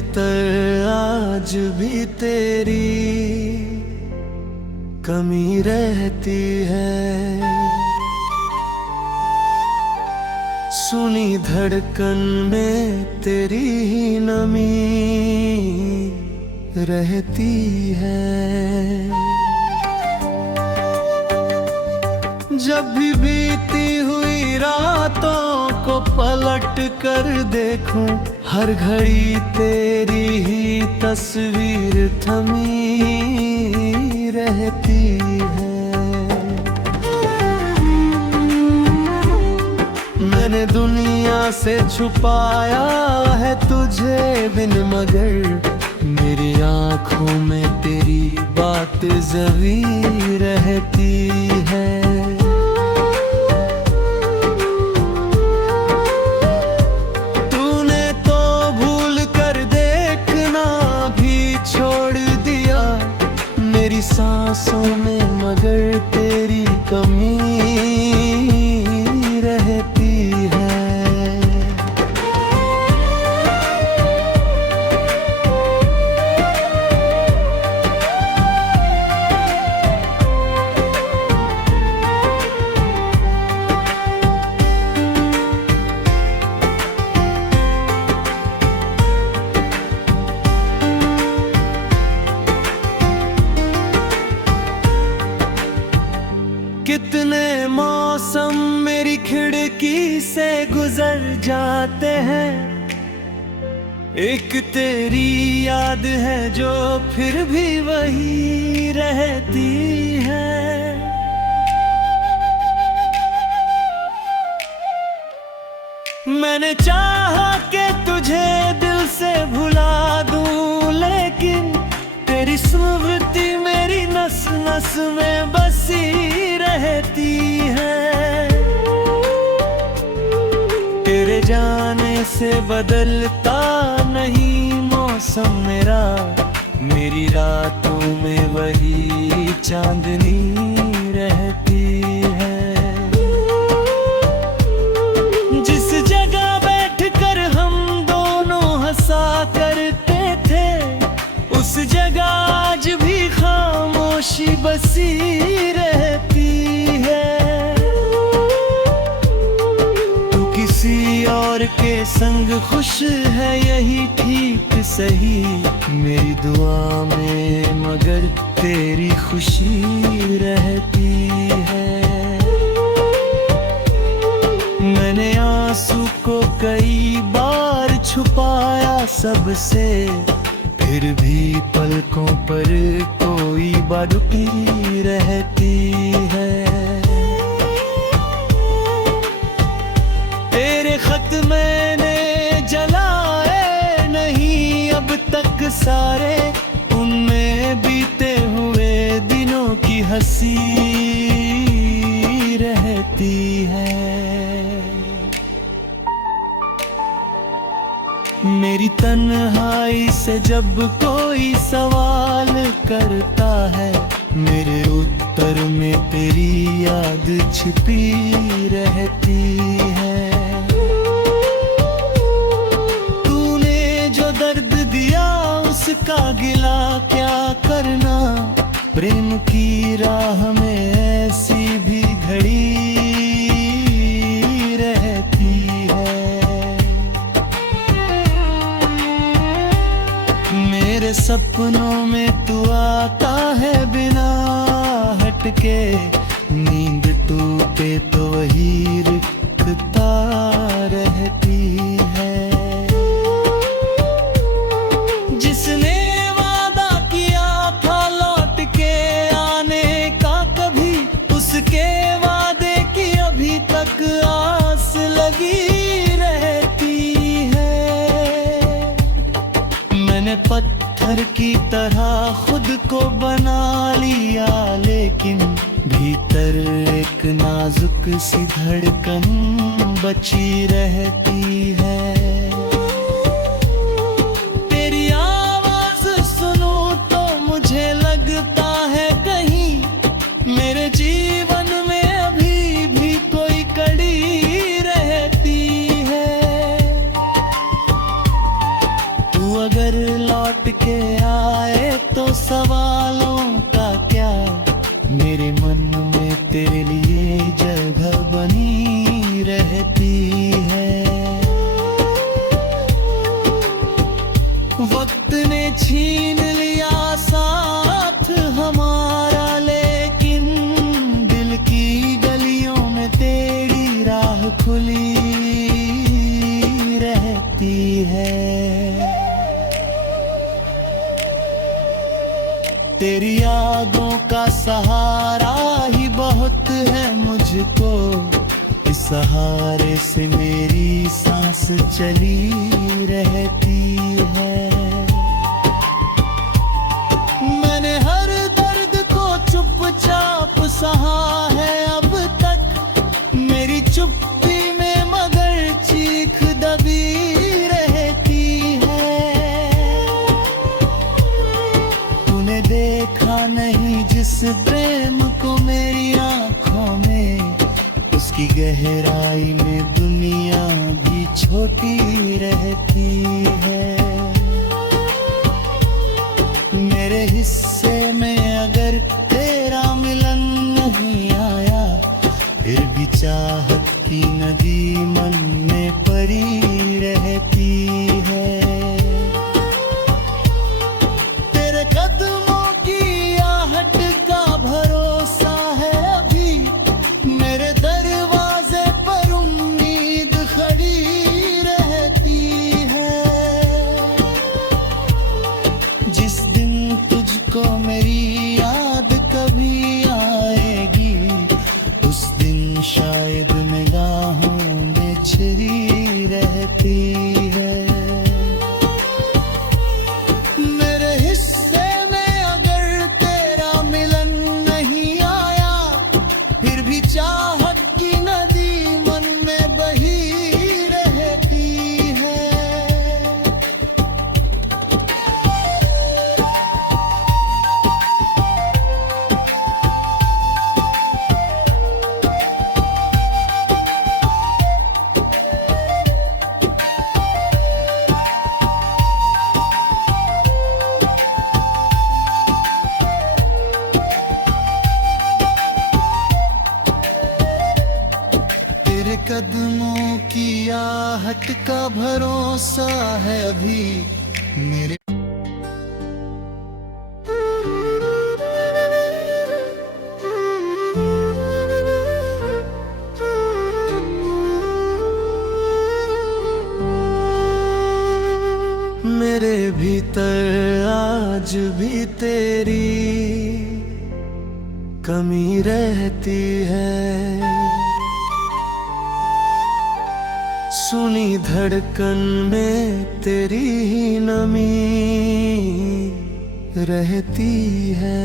भीतर आज भी तेरी कमी रहती है। सुनी धड़कन में तेरी ही नमी रहती है। जब भी बीती हुई रातों को पलट कर देखूं, हर घड़ी तेरी ही तस्वीर थमी रहती है। मैंने दुनिया से छुपाया है तुझे बिन, मगर मेरी आंखों में तेरी बात ज़वी रहती है। सांसों में मगर तेरी कमी रहती है। कितने मौसम मेरी खिड़की से गुजर जाते हैं, एक तेरी याद है जो फिर भी वही रहती है। मैंने चाहा कि तुझे दिल से भुला दूं, लेकिन तेरी स्मृति मेरी नस नस में बसी रहती है। तेरे जाने से बदलता नहीं मौसम मेरा, मेरी रातों में वही चांदनी रहती है। जिस जगह बैठकर हम दोनों हंसा करते थे, उस जगह आज भी खामोशी बसी रहती है। तू किसी और के संग खुश है यही ठीक सही, मेरी दुआ में मगर तेरी खुशी रहती है। मैंने आंसू को कई बार छुपाया सबसे, फिर भी पलकों पर कोई बात रुकी रहती है। तेरे खत मैंने जलाए नहीं अब तक सारे, उनमें बीते हुए दिनों की हंसी रहती है। मेरी तन्हाई से जब कोई सवाल करता है, मेरे उत्तर में तेरी याद छिपी रहती है। तूने जो दर्द दिया उसका गिला क्या करना, प्रेम की राह में ऐसी भी घड़ी रहती है। मेरे सपनों में तू आता है बिना हटके, नींद टूटे तो वही रिक्तता रहती है। जिसने वादा किया था लौट के आने का कभी, उसके वादे की अभी तक आस लगी रहती है। मैंने पत्थर की तरह खुद को बना लिया, लेकिन भीतर एक नाजुक सी धड़कन बची रहती है। तेरी आवाज सुनूं तो मुझे लगता है कहीं मेरे जीवन में अभी भी कोई कड़ी रहती है। तू अगर लौट के आए तो सवालों का क्या, मेरे मन में तेरे लिए जगह बनी रहती है। वक्त ने छीन लिया साथ हमारा, लेकिन दिल की गलियों में तेरी राह खुली रहती है। तेरी यादों का सहारा ही बहुत है मुझको, इस सहारे से मेरी सांस चली रहती है। मैंने हर दर्द को चुपचाप सहा है अब तक, मेरी चुप्पी में मगर चीख दबी रहती है। तूने देखा नहीं जिस प्रेम को मेरी आंखों में, उसकी गहराई में दुनिया भी छोटी रहती है। मेरे हिस्से में अगर तेरा मिलन नहीं आया, फिर भी चाहत की नदी मन में पड़ी रहती है। तेरे कदमों की आहट का भरोसा है अभी, मेरे दरवाजे पर उम्मीद खड़ी रहती है। जिस दिन तुझको मेरी याद कभी आएगी, उस दिन शायद निगाहों में छिरी रहती है। मेरे हिस्से में अगर तेरा मिलन नहीं आया, फिर भी चाहत की नदी मन में बही रहती है। तेरे कदमों की आहट का भरोसा है अभी, मेरे मेरे भीतर आज भी तेरी कमी रहती है। सुनी धड़कन में तेरी ही नमी रहती है।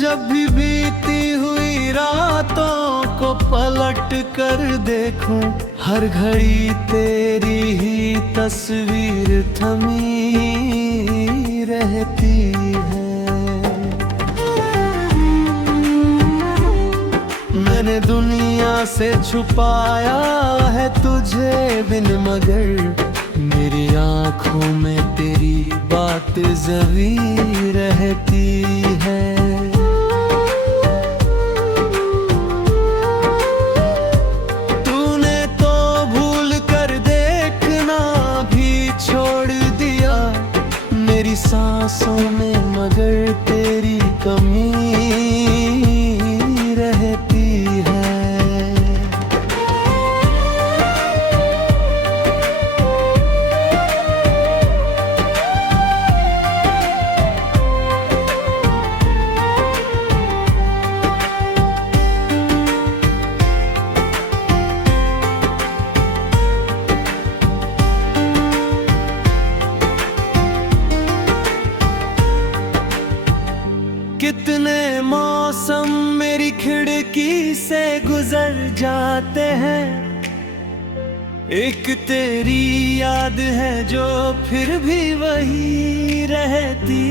जब भी बीती हुई रातों को पलट कर देखूं, हर घड़ी तेरी ही तस्वीर थमी रहती है। मैंने दुनिया से छुपाया है तुझे बिन, मगर मेरी आंखों में तेरी बात ज़वी रहती है। तूने तो भूल कर देखना भी छोड़ दिया मेरी सांसों में, मगर तेरी कमी रहती है। कितने मौसम मेरी खिड़की से गुजर जाते हैं, एक तेरी याद है जो फिर भी वही रहती